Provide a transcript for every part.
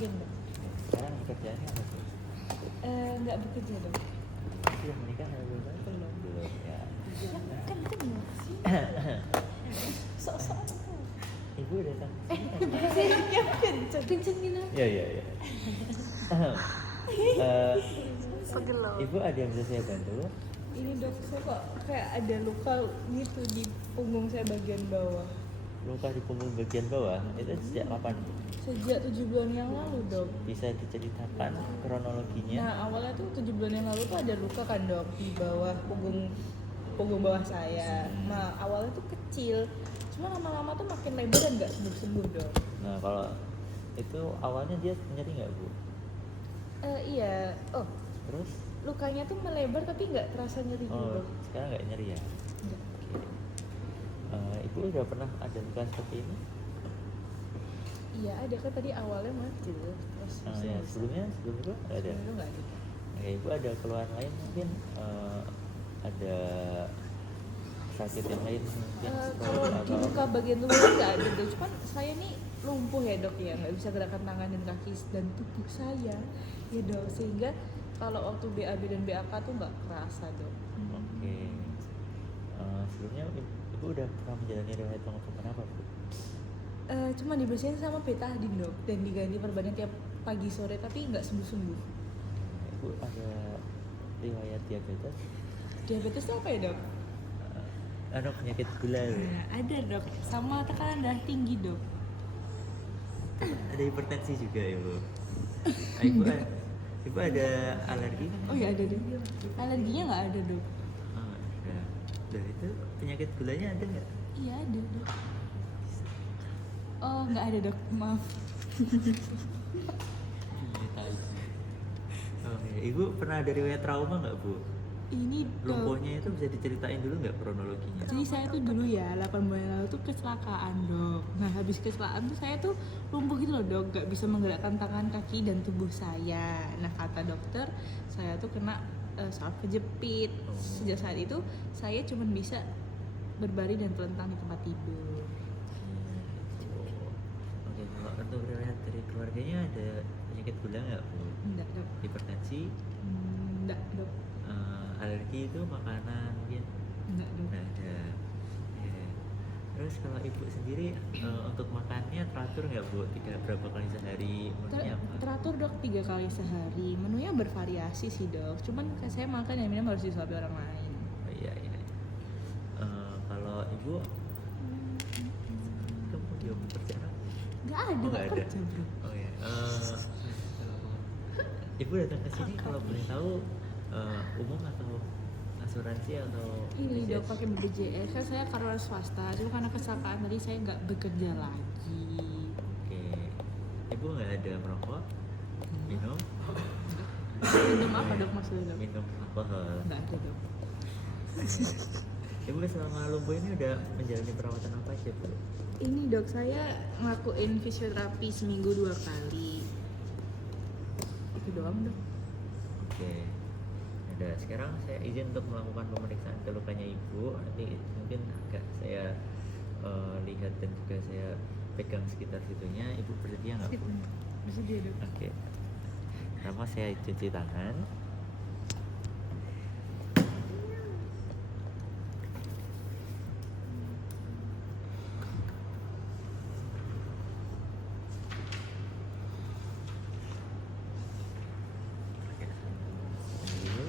bagian dok. Sekarang pekerjaannya apa tuh? Nggak bekerja dok. Sudah menikah belum? Belum ya. Kan kenyang sih. Sok-sokan tuh. Ibu datang. Sirupnya kenceng gitu. Ya. Pegel. Ibu ada yang bisa saya bantu? Ini dok, saya kok kayak ada luka gitu di punggung saya bagian bawah. Luka di punggung bagian bawah itu sejak kapan? Sejak 7 bulan yang lalu dok. Bisa diceritakan kronologinya? Nah awalnya tuh 7 bulan yang lalu tuh ada luka kan dok di bawah punggung bawah saya. Nah awalnya tuh kecil, cuma lama-lama tuh makin lebar dan nggak sembuh dok. Nah kalau itu awalnya dia nyeri nggak bu? Iya. Oh Terus? lukanya tuh melebar tapi nggak terasa nyeri gitu Oh dok. sekarang nggak nyeri ya? Nggak. Oke. Ibu udah pernah ada luka seperti ini? Iya ada kan tadi awalnya mati terus Ya, sebelum itu nggak ada? Sebelum itu nggak ada. Oke, ibu ada keluhan lain mungkin ada sakit yang lain mungkin Kalau di luka bagian tubuh nggak ada dok, cuman saya nih lumpuh ya dok ya, nggak bisa gerakan tangan dan kaki dan tubuh saya ya dok, sehingga kalau waktu BAB dan BAK tuh nggak kerasa dok. Oke. Sebelumnya ibu udah pernah menjalani riwayat pengobatan apa bu? Cuma dibersihin sama betadine dok dan diganti perbannya tiap pagi sore tapi nggak sembuh. Ibu ada riwayat diabetes? Diabetes itu apa ya dok? Ada penyakit gula bu? Nah, ada dok, sama tekanan darah tinggi dok. Ada hipertensi juga ibu? Ibu ada alergi kan? Oh ya ada dok. Alerginya nggak ada dok. Ada. Dan itu penyakit gulanya ada nggak? Iya ada dok. Oh nggak ada dok, maaf. Ibu pernah ada riwayat trauma nggak bu? Ini dok. Lumpuhnya itu bisa diceritain dulu nggak kronologinya? Jadi saya tuh dulu ya 8 bulan lalu tuh kecelakaan dok. Nah habis kecelakaan tuh saya tuh lumpuh gitu loh dok, gak bisa menggerakkan tangan, kaki dan tubuh saya. Nah kata dokter saya tuh kena saraf kejepit. Sejak saat itu saya cuma bisa berbaring dan telentang di tempat tidur. Oke, kalau untuk riwayat dari keluarganya ada penyakit gula nggak bu? Enggak dok. Hipertensi? Enggak dok. Alergi itu makanan mungkin? Enggak dok. Nggak ada. Ya. Terus kalau ibu sendiri untuk makannya teratur nggak bu? Berapa kali sehari? Menunya apa? Teratur dok 3 kali sehari. Menunya bervariasi sih dok. Cuman saya makan dan minum harus disuapi orang lain. Oh, iya. Kalau ibu kamu dia kerja apa? Enggak ada, Oh, nggak ada. kerja bro. Oh ya. Ibu datang ke sini kalau boleh tahu umum atau asuransi atau Ini BPJS? dok pakai BPJS, kan saya karyawan swasta, cuma karena kecelakaan tadi saya nggak bekerja lagi. Oke. Ibu nggak ada merokok, minum, Minum apa dok maksudnya dok? minum alkohol. Nggak ada dok. Ibu selama lumpuh ini udah menjalani perawatan apa aja bu? Ini dok saya ngelakuin fisioterapi seminggu 2 kali. Itu doang dok. Oke. Udah, sekarang saya izin untuk melakukan pemeriksaan ke lukanya ibu. Nanti mungkin agak saya lihat dan juga saya pegang sekitar situnya. Ibu bersedia nggak bu? Bersedia dok. Oke. Pertama saya cuci tangan. Dulu.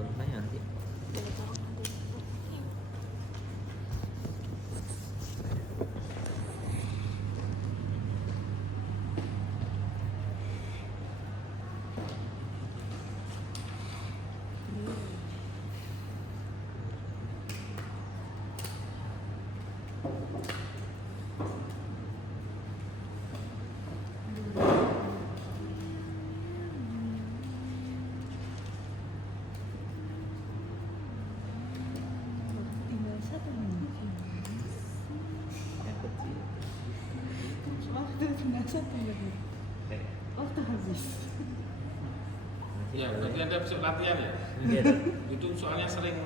Kalau tanya nanti. waktu jenazah tanggal Oke. waktu habis. Ya, berarti Anda bisa latihan ya? Iya dok. Itu soalnya sering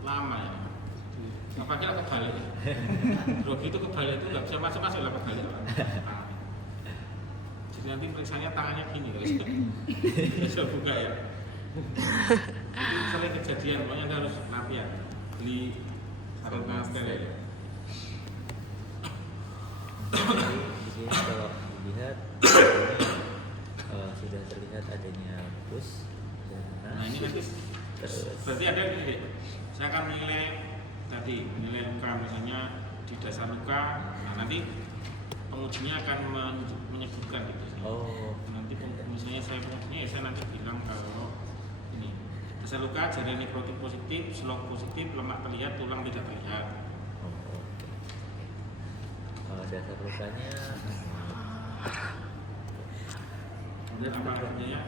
lama ya. Apalagi lah kebalik. Grogi itu kebalik itu nggak bisa masuk-masuk lah kebalik. Jadi nanti periksanya tangannya gini guys. Bisa buka ya. Itu sering kejadian, makanya Anda harus latihan. Beli sarung tangan steril ya. Jadi di sini kalau dilihat ini, sudah terlihat adanya pus dan Nah ini nanti terus berarti ada ini, saya akan menilai luka misalnya di dasar luka. Nah nanti pengujinya akan menyebutkan gitu. oh Nanti misalnya saya pengujinya ya saya nanti bilang kalau ini dasar luka jaringan nekrotik positif, slok positif, lemak terlihat, tulang tidak terlihat. oke. Dasar lukanya Kemudian apa artinya?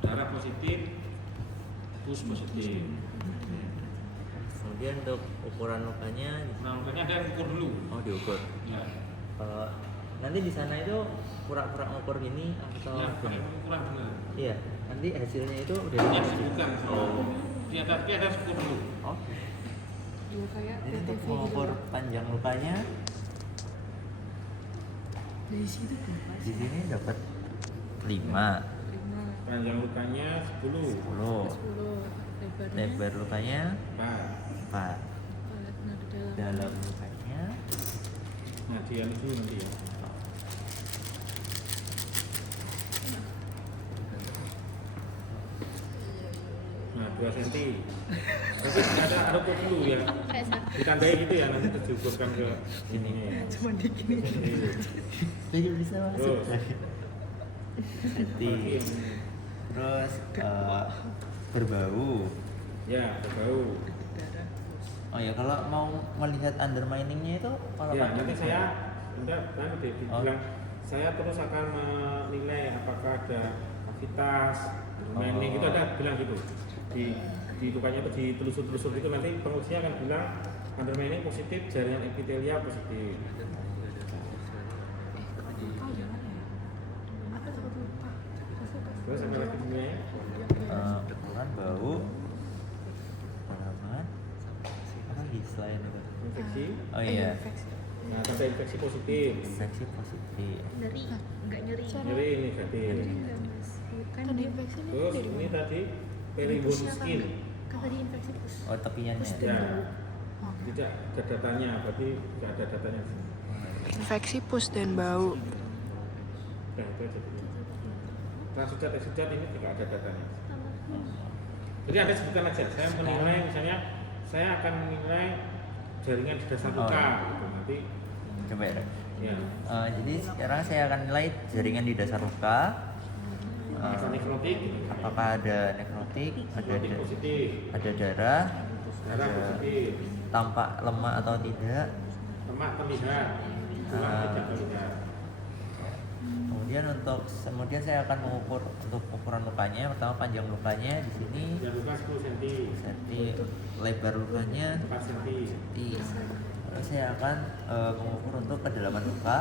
Darah positif, pus positif. kemudian untuk ukuran lukanya Nah makanya ada yang ukur dulu. oh diukur. Ya, Nanti di sana itu pura-pura ngukur gini atau ya pakai ukuran benar. iya nanti hasilnya itu udah Ini disebutkan. oh Tapi ada ukur dulu. oke. Ya kayak Jadi untuk PTV gitu mengukur loh. panjang lukanya Dari situ berapa di sih? sini dapat 5 5, Panjang lukanya 10. 10 10, lebarnya lebar lukanya Nah, 4 Nah, di dalam dalam lukanya nah dia dulu nanti ya. Nah 2 cm. Tapi ada ukur dulu ya. Ditandai gitu ya nanti diukurkan ke sini. cuma dikini. jadi bisa masuk Terus. jadi Apalagi yang terus berbau ya berbau. Darah. oh ya kalau mau melihat underminingnya itu kalau Ya pakai nanti apa? saya nanti dibilang saya terus akan menilai apakah ada kavitas, mining itu ada bilang gitu di lukanya itu ditelusur-telusur itu nanti pengujinya akan bilang undermining positif, jaringan epitelia positif. Oh, jangan ya. Aku takut lupa. Terus apa lagi sebenarnya? ukuran bau pengalaman apa lagi selain itu Infeksi. oh iya Nah, ada infeksi positif, infeksi positif Nyeri, enggak nyeri. nyeri negatif. Enggak mas, bukan Tadi dia. infeksi Terus ini tadi peribon skin. Kan tadi infeksi pus. oh tepiannya Ya, tidak ada datanya, berarti tidak ada datanya di sini. infeksi pus dan bau. Nah, itu aja dulu. Transujat ini tidak ada datanya. Jadi Anda sebutkan aja, saya menilai misalnya saya akan menilai jaringan di dasar luka gitu. Nanti coba ya Dok. ya Jadi sekarang saya akan nilai jaringan di dasar luka ada nekrotik, apakah ada nekrotik nekrotik positif, ada darah darah ada positif, tampak lemak atau tidak lemak terlihat, tulang tidak terlihat. kemudian saya akan mengukur untuk ukuran lukanya. Pertama panjang lukanya di sini Yang luka 10 cm, senti, lebar lukanya 4 cm, senti. Lalu saya akan mengukur untuk kedalaman luka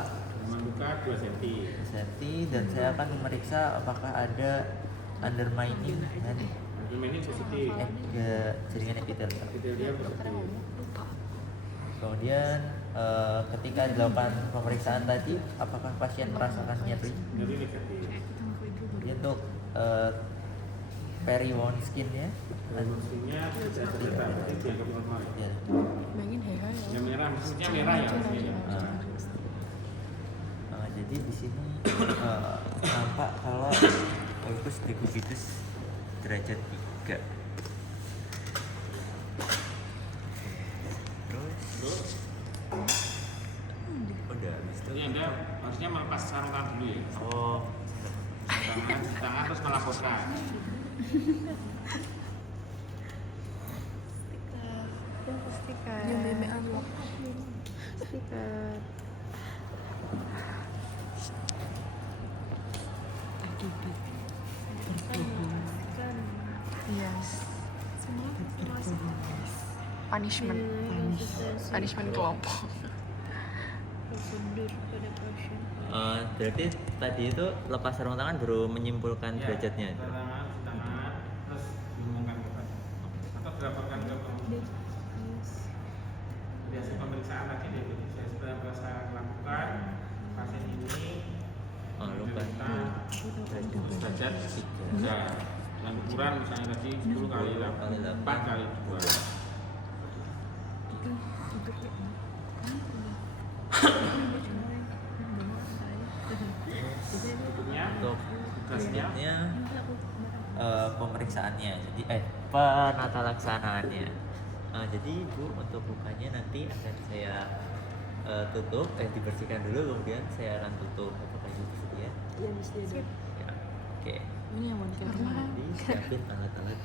dalam luka 2 cm. senti dan saya akan memeriksa apakah ada undermining dan Ini positif, jaringan epitelia. epitelia positif. Kemudian ketika dilakukan pemeriksaan tadi, apakah pasien merasakan nyeri? Nyeri negatif. Jadi untuk peri-wound skin-nya, Maksudnya tidak terlihat, berarti dianggap normal. ya. Bayangin heha ya. Yang merah, maksudnya merah ya maksudnya. Jadi di sini nampak kalau lupus decubitus derajat 3. Terus udah habis itu. Jadi Anda harusnya melepas sarung tangan dulu ya. Oh, Tangan terus melaporkan. Stiker. Yang meme unlock. Stiker. Yes. Punishment. Punishment kelompok. prosedur pada pasien. Berarti tadi itu lepas sarung tangan baru menyimpulkan Ya, derajatnya. tangan, tangan, terus diumumkan ke pasien. Atau dilaporkan ke dari hasil pemeriksaan tadi saya lakukan pasien ini Lupa. menderita derajat 3. Dan ukuran misalnya tadi 10 kali 4 kali 2. Berikutnya Untuk tugasnya selanjutnya pemeriksaannya, jadi penata laksanaannya. Jadi Bu, untuk lukanya nanti akan saya tutup, dibersihkan dulu, kemudian saya akan tutup. Apakah itu bersedia? Iya, bersedia, Dok. Ya, oke. Ini yang mau dikasih. Jadi siapin alat-alat.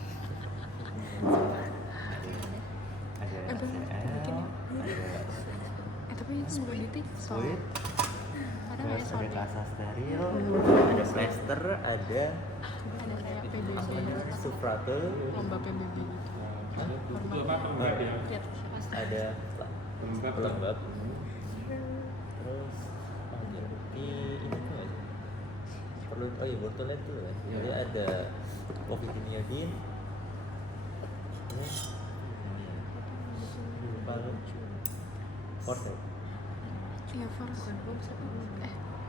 Ada CL, ada Tapi itu juga di TikTok. fluid, Ada terus nggak ya ada soalnya? kasa steril, ada plester, ada Ada kayak PBB, supratul, lomba PBB gitu. itu apa pelembab ya? Lihat ada Pelembab. pelembab, terus ini tuh ya, perlu botolnya tuh ya. Jadi ada povidiniodin, terus lalu forceps. iya first.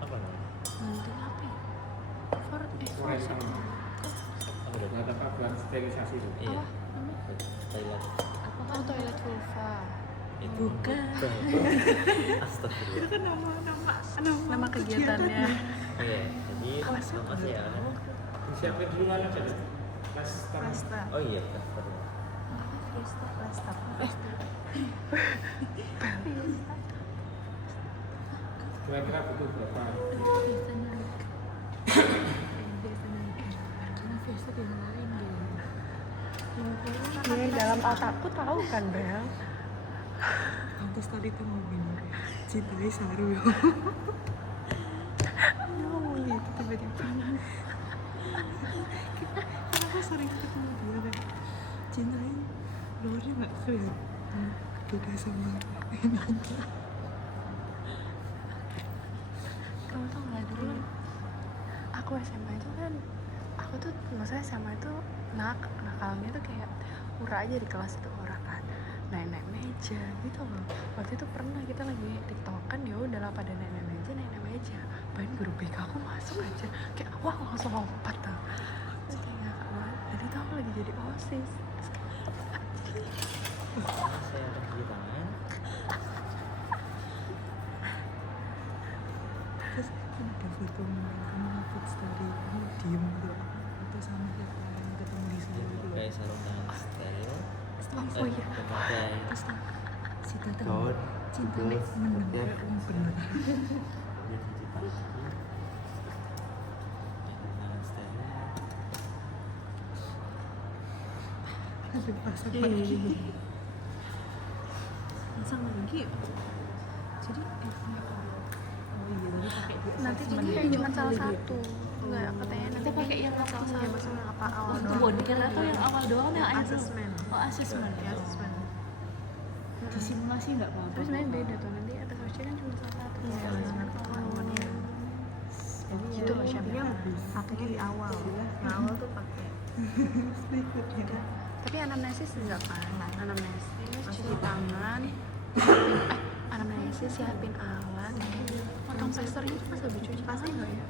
Apa namanya? Nanti apa ya? Kurang First. sama. Apa dong? Buat apa? Buat sterilisasi itu. Iya. Apa namanya? Thailand. Oh, toilet vulva. Itu Bukan. Astagfirullah. Itu kan Nama kegiatannya. Oke, jadi sama saya. Disiapin dulu kan aja deh. Plaster. Plasta. Oh iya, plaster. Fiesta, plasta. Kira-kira butuh berapa? Karena Fiesta dia lain deh. Iya, dalam otakku tahu kan, Bel. Pantas tadi tuh mau minum cintai Saru. Ngomong gitu tiba-tiba. Kenapa sering ketemu dia kan? Cintai luarnya nggak kelihatan. Beda sama ini. Kamu tau nggak dulu kan? Aku SMA itu kan, aku tuh maksudnya SMA itu nakalnya tuh kayak ura aja di kelas itu ura kan, naik meja gitu loh. Waktu itu pernah kita lagi tiktokan, ya udahlah pada naik meja, bahkan guru BK aku masuk aja kayak wah langsung lompat tuh. Terus kayak ngakak banget. Jadi tuh aku lagi jadi OSIS. Saya akan cuci tangan. Terus kan ada foto kamu upload story, kamu diem gitu. Atau sama siapa yang ketemu di sana gitu. Pakai sarung tangan steril. Oh iya. Memakai Astaga. Si Tata gaun. cinta Terus nih menang kemudian kamu bener. dia cuci tangan. Sarung tangan steril. Ada pasang lagi. Pasang lagi. Jadi oh iya tadi pakai di Nanti assessment ini ya. cuma salah satu. Enggak, katanya nanti pakai yang salah satu. Maksudnya apa awal doang? Wonder atau yang awal doang yang akhir? Assessment. Oh assessment ya. Assessment. Disimulasi nggak apa-apa. Terus sebenarnya beda tuh, nanti atas ujian kan cuma salah satu. Iya, Assessment awalnya. Jadi itu loh siapnya pakainya di awal. Yang awal tuh pakai. Berikutnya. Tapi anamnesis enggak kan? Anamnesis cuci tangan. Anamnesis siapin alat. Potong plester itu pas habis cuci pasti enggak ya?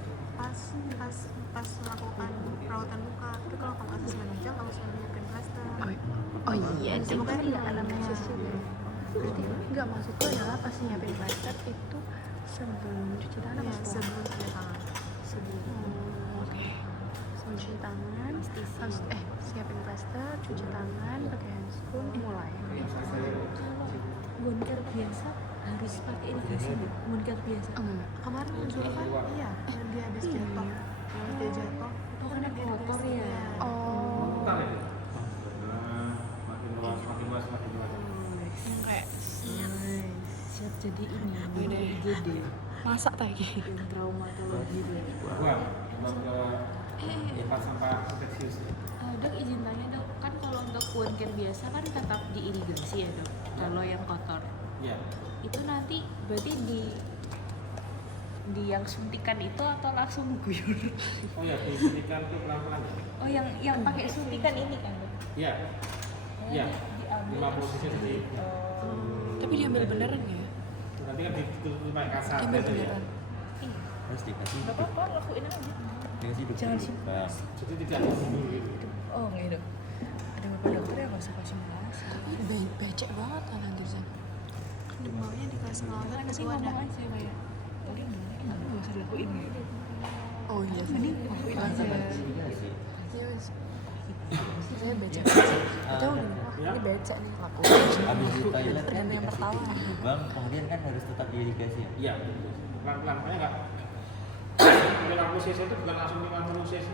pas melakukan perawatan luka. Tapi kalau kamu asesmen aja kamu sudah nyiapin plaster. Oh iya, itu kan enggak anamnesis juga. Berarti enggak, maksudku adalah pas nyiapin plester itu sebelum cuci tangan Iya, apa sebelum cuci tangan. Sebelum. Oke. Sebelum cuci tangan, harus siapin plester, cuci tangan, pakai handscoon, mulai. Bonker biasa harus pakai irigasi nggak? Bonker biasa. Enggak. Kemarin juga kan, iya, yang dia habis jatuh. Yang dia jatuh. Oh karena kotor ya. Oh. Total itu. Makin luas, makin luas, makin luas. Yang kayak Siap jadi ini. Beda IGD. masak lagi. Yang traumatologi deh. Buat ke tempat sampah infeksius. Dok izin tanya dok, kan kalau untuk wound care biasa kan tetap diirigasi ya dok. Kalau yang kotor Iya. itu nanti berarti di di yang suntikan itu atau langsung guyur? Oh ya, disuntikan itu pelan-pelan ya. Oh yang pakai suntikan ini kan? Iya. Iya. Diambil. 50 cc di. Tapi diambil beneran ya? Nanti kan ditutup pakai kasar Diambil gitu ya. beneran. Harus dikasih Gak apa-apa, lakuin aja. dikasih Jangan dikasih. Jadi tidak dulu gitu. Oh gitu. Ada beberapa dokter yang nggak suka simulasi. Tapi becek banget kan anjir Zan. Di bawahnya dikasih ngelawet Nanti itu ada ngomong aja kayak tadi nggak usah dilakuin gitu. Oh iya Zan. Ini lakuin aja. Iya sih. Iya wes. Saya becek sih. Itu ini becek nih laku. Habis di toilet kan Yang dikasih pertama. lubang, kemudian kan harus tetap diirigasi ya. Iya, betul. Pelan-pelan, makanya nggak 50 cc itu bukan langsung 50 cc.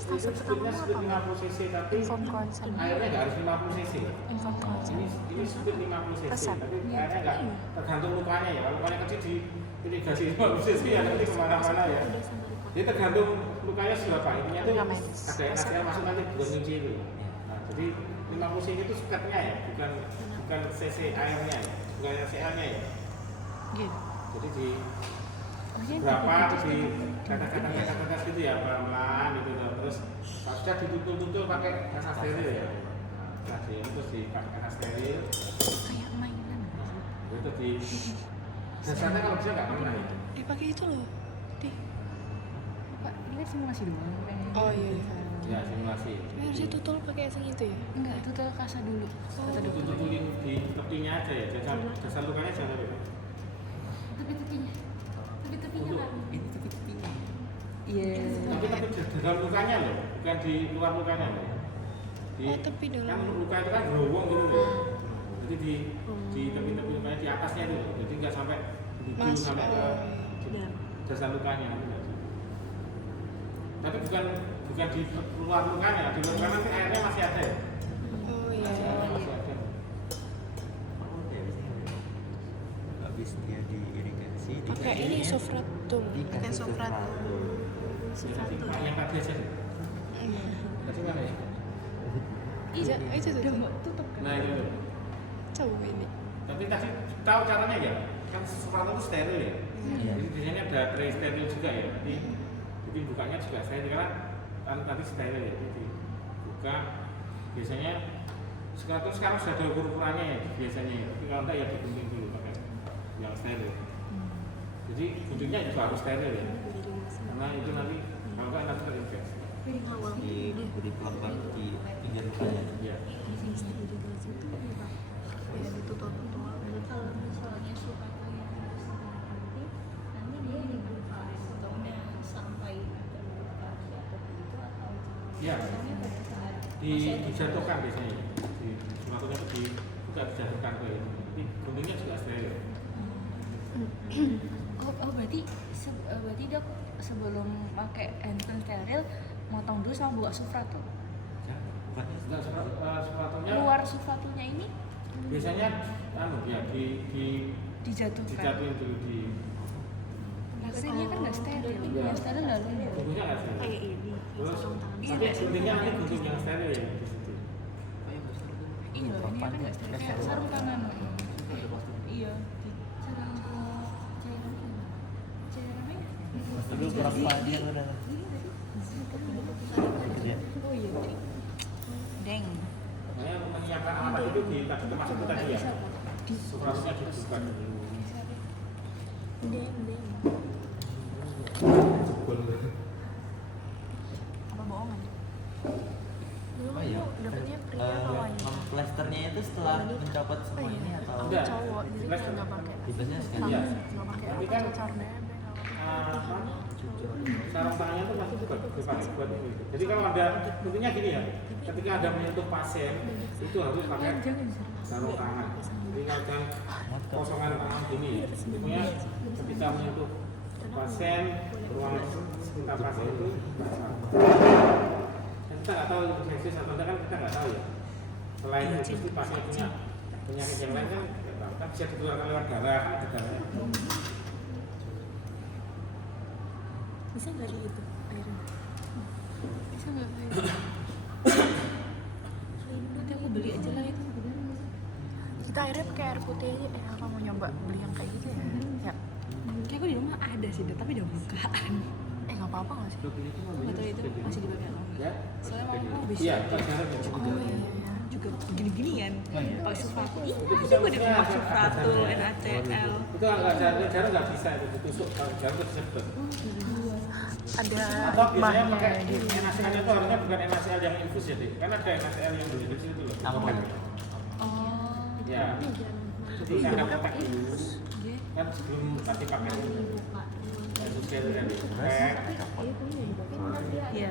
Itu speednya speed 50 cc, tapi Inform consent. airnya nggak harus 50 cc. Inform consent. Ini speed 50 cc, Resep. tapi airnya nggak tergantung lukanya ya. Kalau lukanya kecil di irigasi 50 cc ya nanti kemana-mana ya. Jadi tergantung lukanya seberapa. Intinya tuh Luka medis. ada NaCl masuk nanti bukan kunci itu. Nah, jadi 50 cc itu speednya ya, bukan cc airnya ya, bukan NaCl-nya ya. Gitu. Jadi di Maksudnya berapa gitu, di gitu. kata-kata gitu ya pelan-pelan gitu loh. Terus kalau sudah ditutul-tutul pakai kasa steril ya. Nah, terus dipakai kasa steril. Kayak mainan. Nah, itu di dasarnya kalau bisa nggak kena ya. Dipakai itu loh. Di. Pak, ini kan simulasi doang. Oh iya. Ya simulasi. Tapi harusnya tutul pakai yang itu ya? Enggak, itu tuh kasa dulu. Kata dokter. Tutulin di tepinya aja ya. Dasar lukanya jangan sampai. Tepi-tepinya. Tepi-tepinya kan. Ini tepi-tepinya. Iya. Tapi di dalam lukanya loh, bukan di luar lukanya loh. Oh, tepi dalam. Kan luka itu kan gerowong gitu loh. Jadi di tepi-tepi lukanya di atasnya itu, jadi nggak sampai duduk Mas, sampai ke iya. dasar lukanya. Tapi bukan di luar lukanya, di luar lukanya nanti airnya masih ada ya. Oh iya. Masih ada. Oh, ya, biasanya habis dia diirigasi Pakai dikasih ini ya. sofratul. Pakai sofratul. Yang tadi aja deh. Iya. Tadi mana ya? Iya, itu tuh. Udah mau tutup kan? Nah itu. Coba ini. Tapi tadi tahu caranya ya? Kan sepatu itu steril ya. Iya. Jadi biasanya ada tray steril juga ya. Jadi bukanya juga steril karena kan tadi steril ya. Jadi buka biasanya sekarang sudah ada ukurannya ya biasanya ya. Tapi kalau enggak ya digunting dulu pakai yang steril. Jadi guntingnya juga harus steril ya. Karena itu nanti kalau enggak nanti terinfeksi. Diberi pelembab di pinggir lukanya. Iya. Ya ditutul-tutul. Kalau misalnya supaya nanti dia dibuka atau udah sampai ada luka jatuh gitu atau Iya. misalnya pada saat Dijatuhkan biasanya. Di sepatunya itu juga dijatuhkan ke itu. Jadi guntingnya juga steril. Oh berarti berarti dok sebelum pakai handphone steril motong dulu sama buka sufratul. Ya, bukannya Enggak sepatunya Luar sufratulnya ini biasanya ya dijatuhkan. dijatuhin dulu di Nah, kan ini kan nggak steril. Yang steril lalu guntingnya nggak steril. Kayak ini. Terus Sarung tangan. tapi guntingnya nanti gunting yang steril ya di situ. ini loh, ini kan nggak steril. Kayak sarung tangan. Iya. Sarung cairan apa? dulu berapa dia udah. Iya. Oh iya. Deng. Makanya menyiapkan alat itu di tadi termasuk itu tadi ya. Suratnya dibuka dulu. Apa bohongan? Oh iya. Dapetnya pria apa wanita? Plasternya itu setelah mencopot semua ini atau Aku Enggak. cowok, jadi kayak nggak pakai. tipenya sekali? Iya. Nggak pakai Tapi apa kan cacar bebek. sarung tangannya itu masih buat dipakai buat ini. Jadi kalau ada intinya gini ya, ketika ada menyentuh pasien itu harus pakai sarung tangan. Jadi kalau jangan kosongan tangan gini, pokoknya ketika menyentuh pasien, ruang sekitar pasien itu basah. Dan kita nggak tahu infeksi atau enggak kan kita nggak tahu ya. Selain itu pasti pasien punya penyakit yang lain kan nggak tahu. Kan bisa ditularkan lewat darah, kan ada darahnya. Bisa nggak di itu airnya? Bisa nggak kayak Nanti aku beli aja lah itu. kita airnya pakai air putih aja. Apa mau nyoba beli yang kayak gitu ya? Ya. Kayak aku di rumah ada sih, tapi udah bukaan. Nggak apa-apa nggak sih? Nggak tahu itu masih dipakai atau enggak. Ya. Soalnya mau bisa. Iya, pacaran ya. Oh iya, iya. Juga gini-ginian. Pakai sepatu. Ih, ada gue udah pakai sepatu NaCl. Itu agak jarang nggak bisa itu ditusuk, kalau jarang itu disebut. Ada Atau biasanya hikmahnya pakai di NaCl itu harusnya bukan NaCl yang infus ya, Dik. Kan ada NaCl yang beli kecil itu loh. Aman. Oh. Ya. Jadi saya akan pakai dulu. Kan sebelum nanti pakai itu gel kan. Iya. Ya.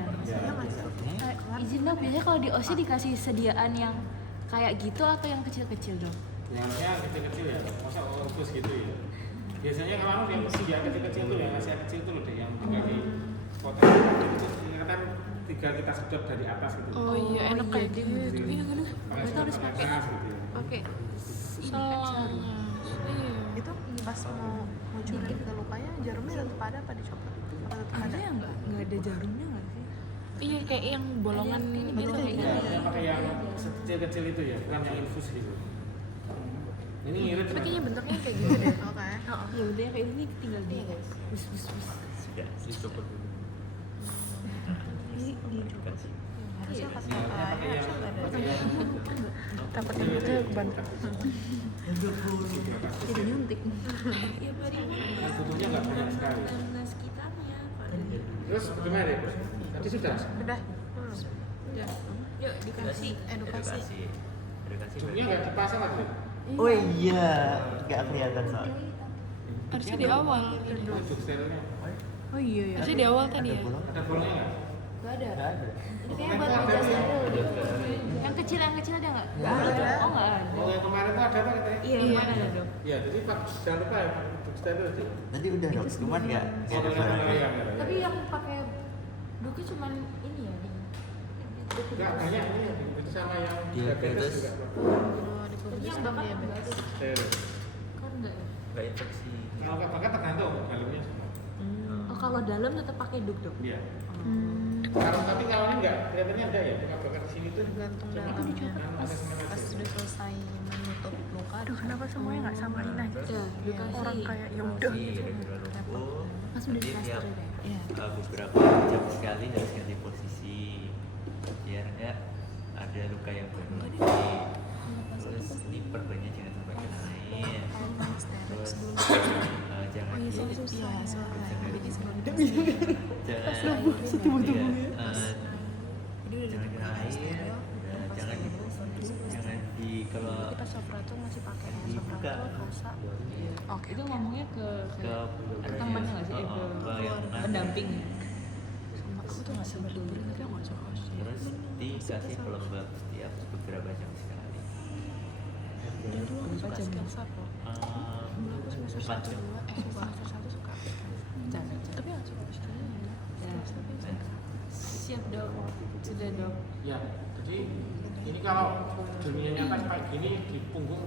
Izin dok, biasanya kalau di OSI dikasih sediaan yang kayak gitu atau yang kecil-kecil dok? Yang kecil-kecil ya, masa infus gitu ya. Biasanya kalau yang kecil-kecil tuh yang ngasih kecil tuh loh deh, yang tinggal di potong itu kan tinggal kita sedot dari atas gitu. Oh iya, enak kayak gitu. Iya kan. Pakai Kita harus pakai sedotan gitu ya. pakai selang. Iya. Itu pas mau curin ke lukanya jarumnya tetap ada apa dicopot? Apa tetap ada? Ada yang nggak ada jarumnya nggak sih? Iya kayak yang bolongan ini gitu kayak Iya, gitu. yang pakai yang kecil-kecil itu ya, bukan yang infus gitu. Ini irit. Tapi kayaknya bentuknya kayak gitu deh. Oke. Iya bentuknya kayak ini tinggal di bus. Sudah dicopot dulu. Dikasih. Harusnya pas Yang pakai pakai yang harusnya nggak ada. pakai yang Takut yang itu ya kebantu. Jadi nyuntik. Ya beri yang butuhnya nggak banyak sekali. dan sekitarnya Pak. Terus bagaimana deh? Tadi sudah. Udah. Ya. Yuk dikasih Edukasi. Edukasi. Ujungnya nggak dipasang lagi. Oh iya, nggak kelihatan soalnya. Harusnya di awal. Untuk sterilnya. Oh iya ya. Harusnya di awal tadi ya. Ada bolongnya nggak? Gak ada. Nggak ada. Ini kayaknya buat meja steril gitu. Yang kecil ada nggak? Nggak ada. Oh nggak ada. Oh yang kemarin tuh ada apa katanya? iya mana ada dok Ya, jadi Pak jangan lupa ya Pak, untuk steril aja. Tadi udah dok, cuman nggak Oh, ada yang barang. yang Tapi yang pakai doknya cuman ini ya nih. nggak banyak ini ya, itu sama yang Diabetes. juga. Oh, di Tapi kubis yang dong bapak dia. enggak ada. Steril. Kan enggak ya? Nggak infeksi. Kalau nggak pakai tergantung dalamnya semua. Oh kalau dalam tetap pakai dok dok. Iya. Tapi kalau ini nggak, kelihatannya ada ya, bukan di sini tuh. Tergantung dalamnya. Ada semen Pas aja. sudah selesai menutup luka. Aduh kenapa semuanya nggak samain aja? Ya, dikasih. Orang kayak ya udah. Iya, regular lumpuh. Pas udah Nanti diplaster tiap ya. Iya. beberapa jam sekali harus ganti posisi biar nggak ada luka yang baru lagi. Terus ini perbannya jangan sampai kena air. Terus jangan Iya, soalnya jangan Tunggu-tunggu iya, Jadi udah jangan kena air, jangan di kalau pas operator masih pakai dibuka operator rasa. Oke. itu ngomongnya ke ke temannya nggak sih ke yang pendamping Aku tuh nggak sabar dengerin tapi aku nggak suka. terus dikasih pelembab setiap beberapa jam sekali. Aku suka sketsa kok. Empat jam. Semester satu suka. Tapi nggak suka sketsa. ya siap dok sudah dok Ya, jadi ini kalau dunia nyata kayak gini di punggung